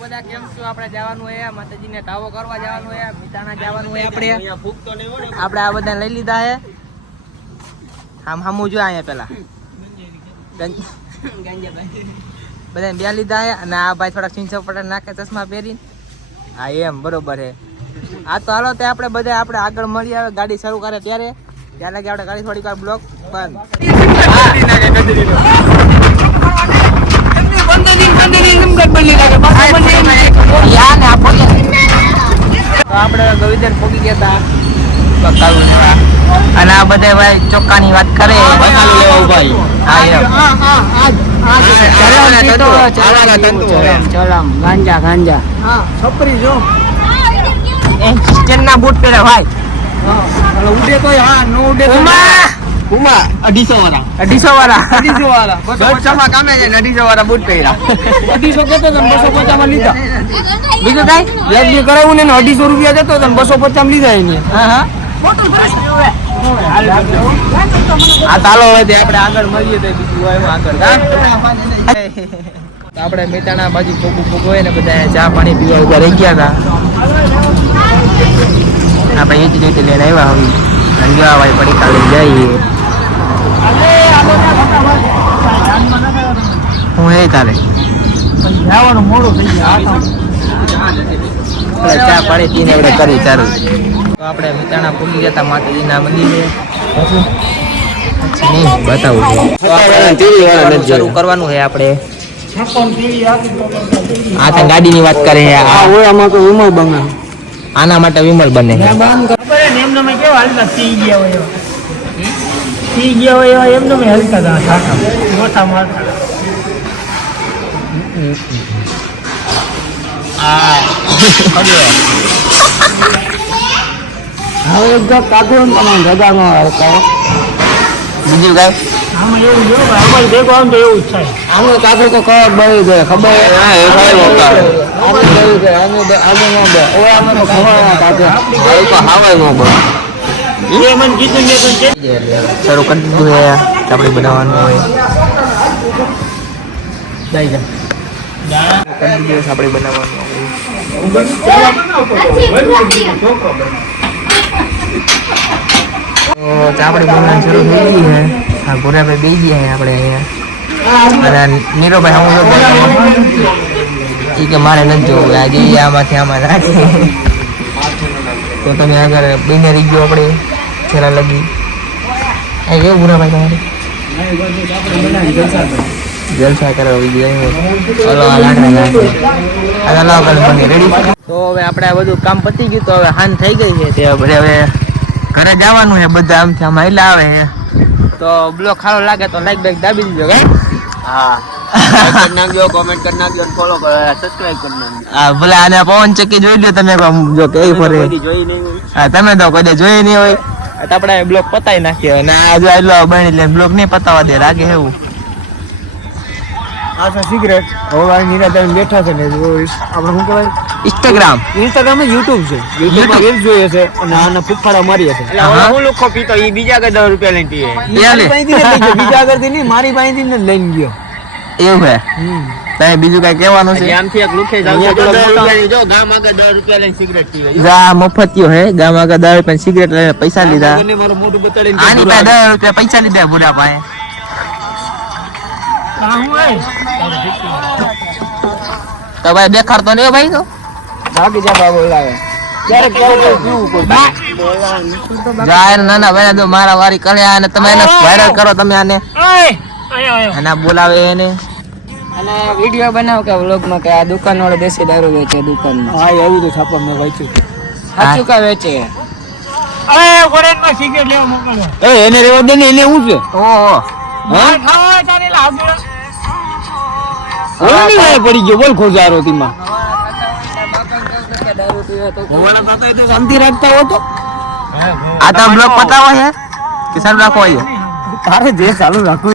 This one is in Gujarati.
બધા કેમ છો? આપણે જવાનું હોય માતાજીને ટાવો કરવા જવાનું હોય, મિતાણા જવાનું હોય. આપણે આ બધા લઈ લીધા હે. આમ હામું જો અહીંયા પેલા બધા બે લીધા હે. અને આ ભાઈ થોડાક ચીંચો પટેલ નાખે ચશ્મા પહેરીને. હા એમ બરોબર હે. આ તો હાલો તે આપણે બધા આપણે આગળ મળી આવે ગાડી શરૂ કરે ત્યારે ત્યાં લાગે આપણે ગાડી થોડીક વાર બ્લોક બંધ. તો આપણે ગવિદર પોગી ગયા હતા અને આ બધા ભાઈ ચોખ્ખાની વાત કરે. ગાંજા ગાંજા છપરી જો ના બૂટ પહેરે ભાઈ. ઉડે તો હા નો ઉડે તો 250 વાળા બચ્ચામાં કામે છે. 250 વાળા બૂટ પહેર્યા. 250 કેતો તો 250 માં લીધા. બીજું કઈ વ્યાજબી કરાવું ને 250 રૂપિયા જતો તો 250 લીધા એને. હા ચાલો હવે આપણે આગળ મળીએ તો બીજું હોય આગળ. આપણે મેતાણા બાજુ પોગું હોય ને બધા ચા પાણી પીવા ઉભા રહી ગયા હતા. આપણે એ જ રીતે લઈને આવ્યા હવે અંજવા ભાઈ પડી કાઢી જઈએ. હું એ તારે જવાનું મોડું થઈ ગયું. ચા પાણી પીને આપણે કરી ચાલુ. તો આપણે મિતાણા પૂગી ગયા હતા માતાજીના મંદિરે. પછી નહીં બતાવું શરૂ કરવાનું છે આપણે. આ તો ગાડીની વાત કરે. આમાં તો વિમલ બને. આના માટે વિમલ બને. એમને હલતા હતા મોટા મારતા. હવે એક કાઢો ને તમે રજામાં આવતા. બીજું કઈ આમાં એવું જો અમારે દેખો આમ તો એવું જ થાય. આમ કાઢો તો ખબર બળી જાય ખબર. શરૂ કરી દીધું હોય આપણે બનાવવાનું હોય. આપણે બનાવવાનું ચાપડી બનાવવાની શરૂ થઈ ગઈ છે. હા ભૂરાભાઈ બે ગયા આપણે અહીંયા. અને નીરોભાઈ હું એ કે મારે નથી જોવું આજે આમાંથી આમાં રાખે. તો તમે આગળ બેને રહી ગયો આપણે છેલ્લા લગી. એ કેવું ભૂરાભાઈ તમારે જલસા કરાવી રેડી. તો હવે આપણે આ બધું કામ પતી ગયું. તો હવે હાન થઈ ગઈ છે તે હવે ઘરે જવાનું છે. બધા આમથી આમ હેલા આવે છે. તો બ્લોગ સારો લાગે તો લાઈક બાઈક દાબી દીધો કે હા નાખજો, કોમેન્ટ કરી નાખજો, ફોલો કરો, સબસ્ક્રાઇબ કરી નાખજો. હા ભલે આને પવન ચક્કી જોઈ લો તમે જો કે ફરે જોઈ નહીં હોય. હા તમે તો કોઈ જોઈ નહીં હોય તો આપણે બ્લોગ પતાવી નાખ્યો. અને આ જો આટલો બની એટલે બ્લોગ નહીં પતાવવા દે રાગે એવું. આ છે સિગરેટ. હવે નિરાતે બેઠા છે ને આપણે શું કહેવાય ઇન્સ્ટાગ્રામ યુટ્યુબ છે. યુટ્યુબ રીલ્સ જોઈએ છે અને આના ફૂફાડા મારીએ છે. એટલે હું લોકો પીતો ઈ બીજા આગળ 10 રૂપિયા લઈને પીએ. બીજા આગળથી નહીં મારી પાસેથી ને લઈને ગયો એવું હે. તારે બીજું કઈ કહેવાનું છે? આમથી એક લુખે જાવ જો ગામ આગળ 10 રૂપિયા લઈને સિગરેટ પીવે. જા મફતિયો હે. ગામ આગળ 10 રૂપિયા સિગરેટ લઈને પૈસા લીધા. મારું મોઢું બતાડીને આની પાસે 10 રૂપિયા પૈસા લીધા બુડા પાસે. તો ભાઈ દેખાડતો નહીં ભાઈ. તો બાકી જા બોલાવે જાહેર નાના ભાઈ તો મારા વારી કર્યા અને તમે એને વાયરલ કરો. તમે આને એના બોલાવે એને અને વિડીયો બનાવો કે વ્લોગમાં કે આ દુકાન વાળો દેશી દારૂ વેચે દુકાનમાં. હા એવું તો છાપા મેં વાંચ્યું. સાચું કા વેચે? અરે ફોરેનમાં સિગરેટ લેવા મોકલો. એને રેવા દે ને. એને શું છે? ઓહો હા ખાવા ચાલે લાવ ઓની વાય પડી ગયો. બોલ ખોજારો તીમાં શાંતિ રાખતા હો તો આ તો બ્લોગ પતાવો છે કે ચાલુ રાખવો છે? તારે જે ચાલુ રાખવું.